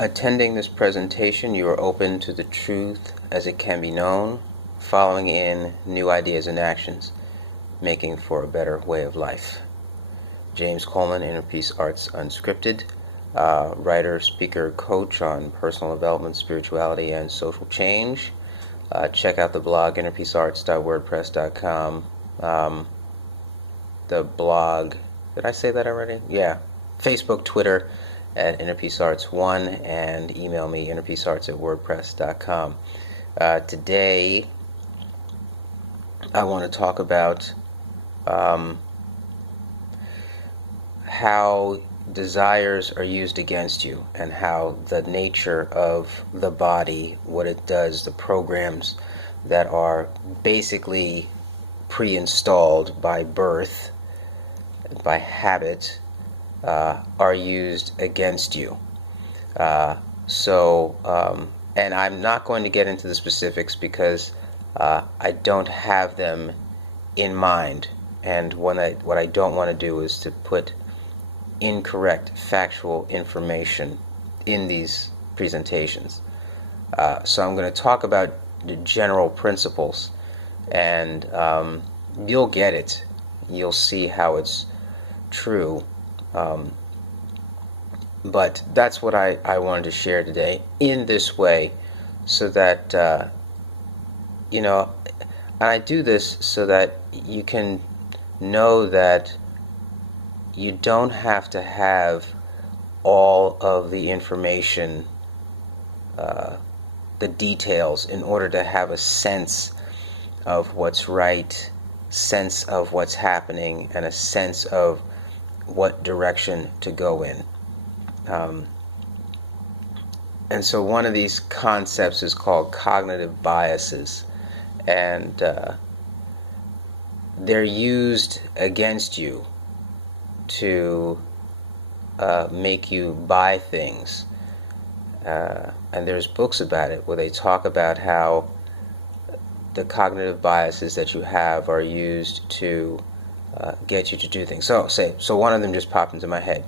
Attending this presentation, you are open to the truth as it can be known, following in new ideas and actions, making for a better way of life. James Coleman, Inner Peace Arts Unscripted, writer, speaker, coach on personal development, spirituality, and social change. Check out the blog, innerpeacearts.wordpress.com. The blog, did I say that already? Yeah. Facebook, Twitter, at InnerPeaceArts1, and email me, innerpeacearts@wordpress.com. Today, I want to talk about how desires are used against you, and how the nature of the body, what it does, the programs that are basically pre-installed by birth, by habit, are used against you. And I'm not going to get into the specifics because I don't have them in mind. And what I don't want to do is to put incorrect factual information in these presentations. So I'm going to talk about the general principles, and you'll get it. You'll see how it's true. But that's what I wanted to share today in this way, so that, and I do this so that you can know that you don't have to have all of the information, the details, in order to have a sense of what's right, sense of what's happening, and a sense of what direction to go in. And so one of these concepts is called cognitive biases, and they're used against you to make you buy things. And there's books about it where they talk about how the cognitive biases that you have are used to get you to do things. So one of them just popped into my head,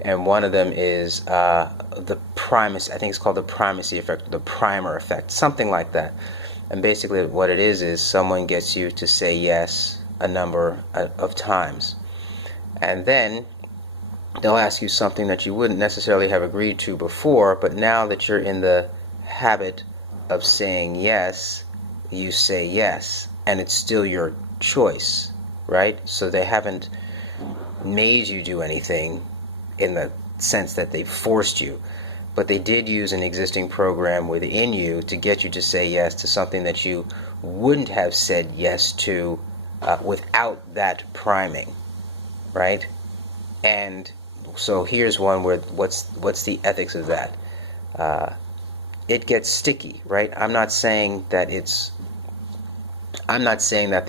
and one of them is the primacy. I think it's called the primacy effect, the primer effect, something like that. And basically what it is someone gets you to say yes a number of times, and then they'll ask you something that you wouldn't necessarily have agreed to before, but now that you're in the habit of saying yes, you say yes, and it's still your choice, right? So they haven't made you do anything in the sense that they forced you, but they did use an existing program within you to get you to say yes to something that you wouldn't have said yes to without that priming, right? And so here's one where what's the ethics of that? It gets sticky, right? I'm not saying that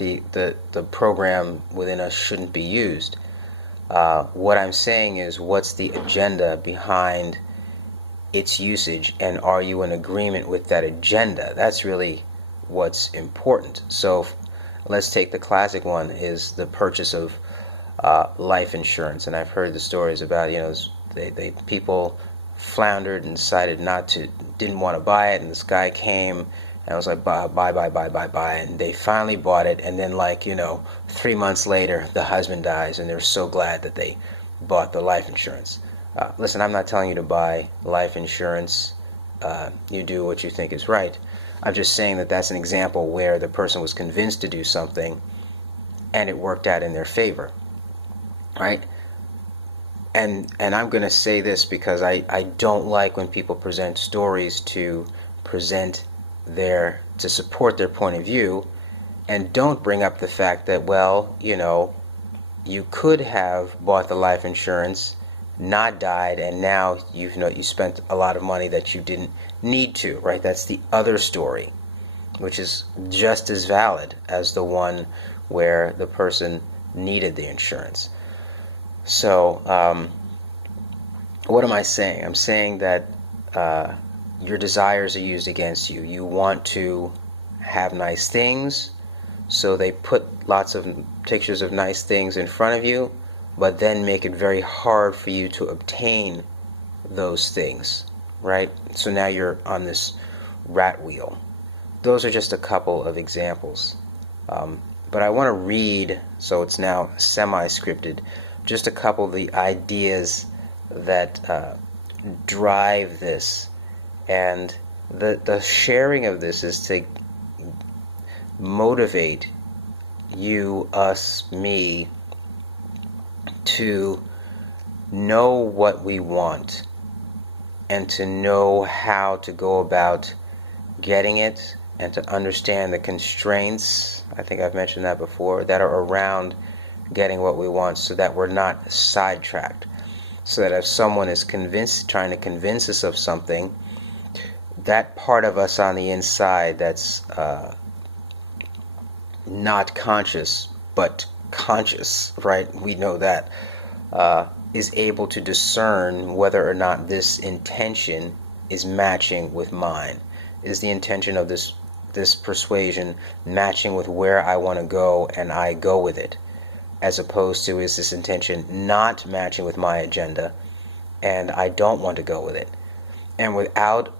the program within us shouldn't be used. What I'm saying is, what's the agenda behind its usage, and are you in agreement with that agenda? That's really what's important. So let's take the classic one, is the purchase of life insurance. And I've heard the stories about, people floundered and decided didn't want to buy it, and this guy came and I was like, buy, and they finally bought it, and then 3 months later the husband dies, and they're so glad that they bought the life insurance. Listen, I'm not telling you to buy life insurance. You do what you think is right. I'm just saying that that's an example where the person was convinced to do something and it worked out in their favor, right? And I'm going to say this because I don't like when people present stories to support their point of view, and don't bring up the fact that, you could have bought the life insurance, not died, and now you spent a lot of money that you didn't need to, right? That's the other story, which is just as valid as the one where the person needed the insurance. So what am I saying? I'm saying that your desires are used against you. You want to have nice things, so they put lots of pictures of nice things in front of you, but then make it very hard for you to obtain those things, right? So now you're on this rat wheel. Those are just a couple of examples. But I want to read, so it's now semi-scripted, just a couple of the ideas that drive this. And the sharing of this is to motivate you, us, me, to know what we want and to know how to go about getting it, and to understand the constraints, I think I've mentioned that before, that are around getting what we want, so that we're not sidetracked. So that if someone is trying to convince us of something, that part of us on the inside that's not conscious but conscious, right? We know that, is able to discern whether or not this intention is matching with mine. Is the intention of this persuasion matching with where I want to go, and I go with it, as opposed to, is this intention not matching with my agenda and I don't want to go with it? And without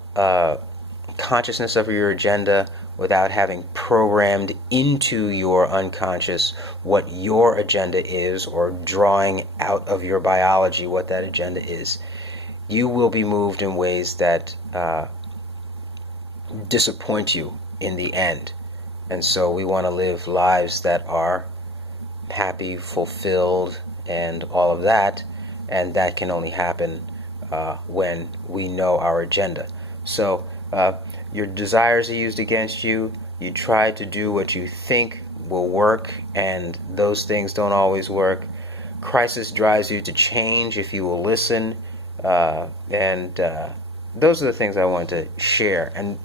consciousness of your agenda, without having programmed into your unconscious what your agenda is, or drawing out of your biology what that agenda is, you will be moved in ways that disappoint you in the end. And so we want to live lives that are happy, fulfilled, and all of that, and that can only happen when we know our agenda. So your desires are used against you. You try to do what you think will work, and those things don't always work. Crisis drives you to change if you will listen, and those are the things I want to share. And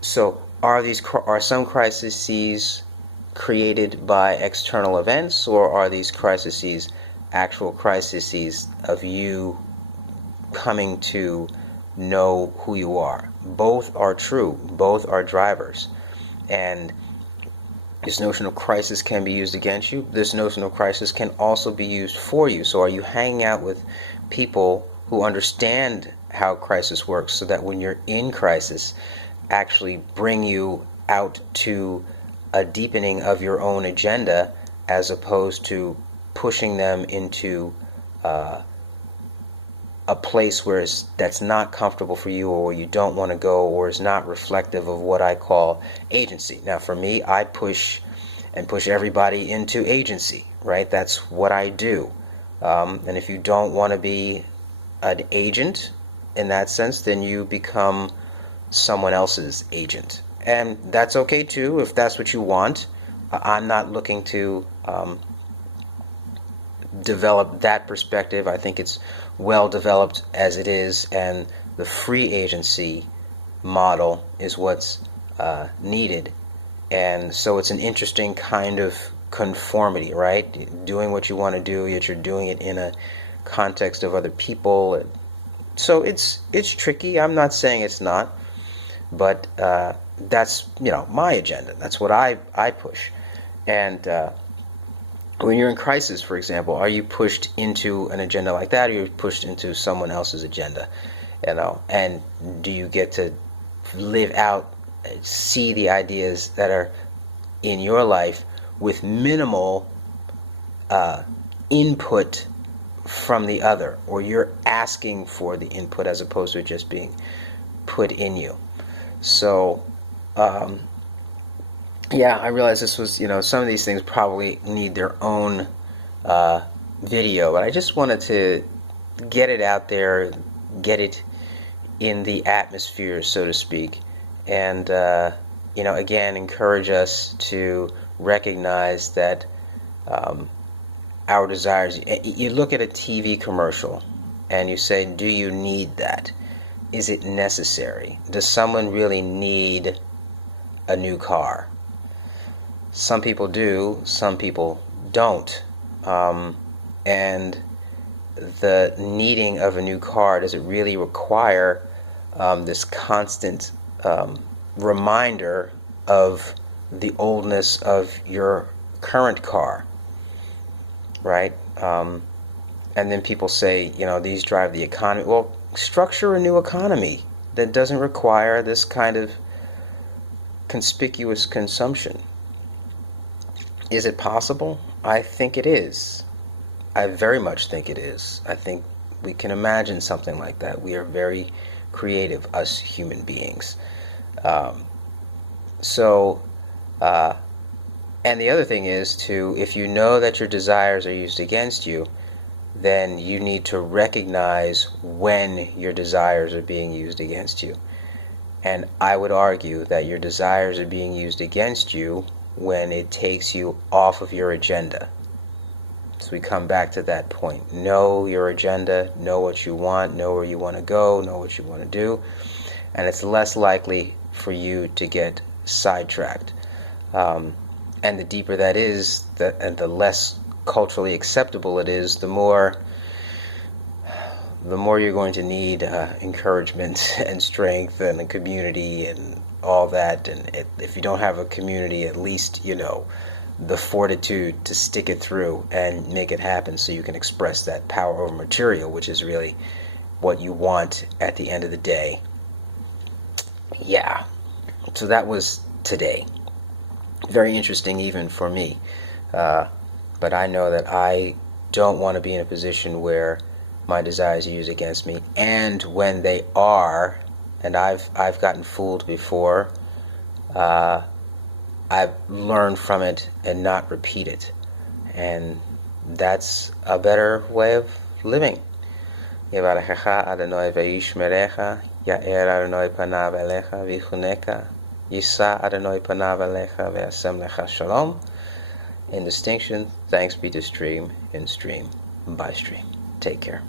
so are some crises created by external events, or are these crises actual crises of you coming to know who you are? Both are true. Both are drivers. And this notion of crisis can be used against you. This notion of crisis can also be used for you. So are you hanging out with people who understand how crisis works, so that when you're in crisis, actually bring you out to a deepening of your own agenda, as opposed to pushing them into a place where that's not comfortable for you, or where you don't want to go, or is not reflective of what I call agency. Now for me, I push everybody into agency, right? That's what I do. And if you don't want to be an agent in that sense, then you become someone else's agent. And that's okay too, if that's what you want. I'm not looking to develop that perspective. I think it's well developed as it is, and the free agency model is what's needed. And so it's an interesting kind of conformity, right? Doing what you want to do, yet you're doing it in a context of other people. So it's tricky. I'm not saying it's not, but that's my agenda. That's what I push. And when you're in crisis, for example, are you pushed into an agenda like that, or are you pushed into someone else's agenda? And do you get to live out, see the ideas that are in your life with minimal input from the other, or you're asking for the input as opposed to it just being put in you? So I realize this was, some of these things probably need their own video, but I just wanted to get it out there, get it in the atmosphere, so to speak, and again, encourage us to recognize that our desires. You look at a TV commercial and you say, do you need that? Is it necessary? Does someone really need a new car? Some people do, some people don't. And the needing of a new car, does it really require this constant reminder of the oldness of your current car, right? And then people say, these drive the economy. Well, structure a new economy that doesn't require this kind of conspicuous consumption. Is it possible? I think it is. I very much think it is. I think we can imagine something like that. We are very creative, us human beings. And the other thing is if you know that your desires are used against you, then you need to recognize when your desires are being used against you. And I would argue that your desires are being used against you when it takes you off of your agenda. So we come back to that point. Know your agenda, know what you want, know where you want to go, know what you want to do, and it's less likely for you to get sidetracked. And the deeper that is, and the less culturally acceptable it is, the more you're going to need encouragement and strength and a community and all that. And if you don't have a community, at least, the fortitude to stick it through and make it happen so you can express that power over material, which is really what you want at the end of the day. Yeah. So that was today. Very interesting even for me. But I know that I don't want to be in a position where my desires are used against me. And when they are, and I've gotten fooled before, I've learned from it and not repeat it. And that's a better way of living. Yevarechecha Adonai ve'yishmerecha, Ya'er Adonai panav elecha v'yichuneka, Yisa Adonai panav elecha ve'asem lecha shalom. In distinction, thanks be to stream, in stream, by stream. Take care.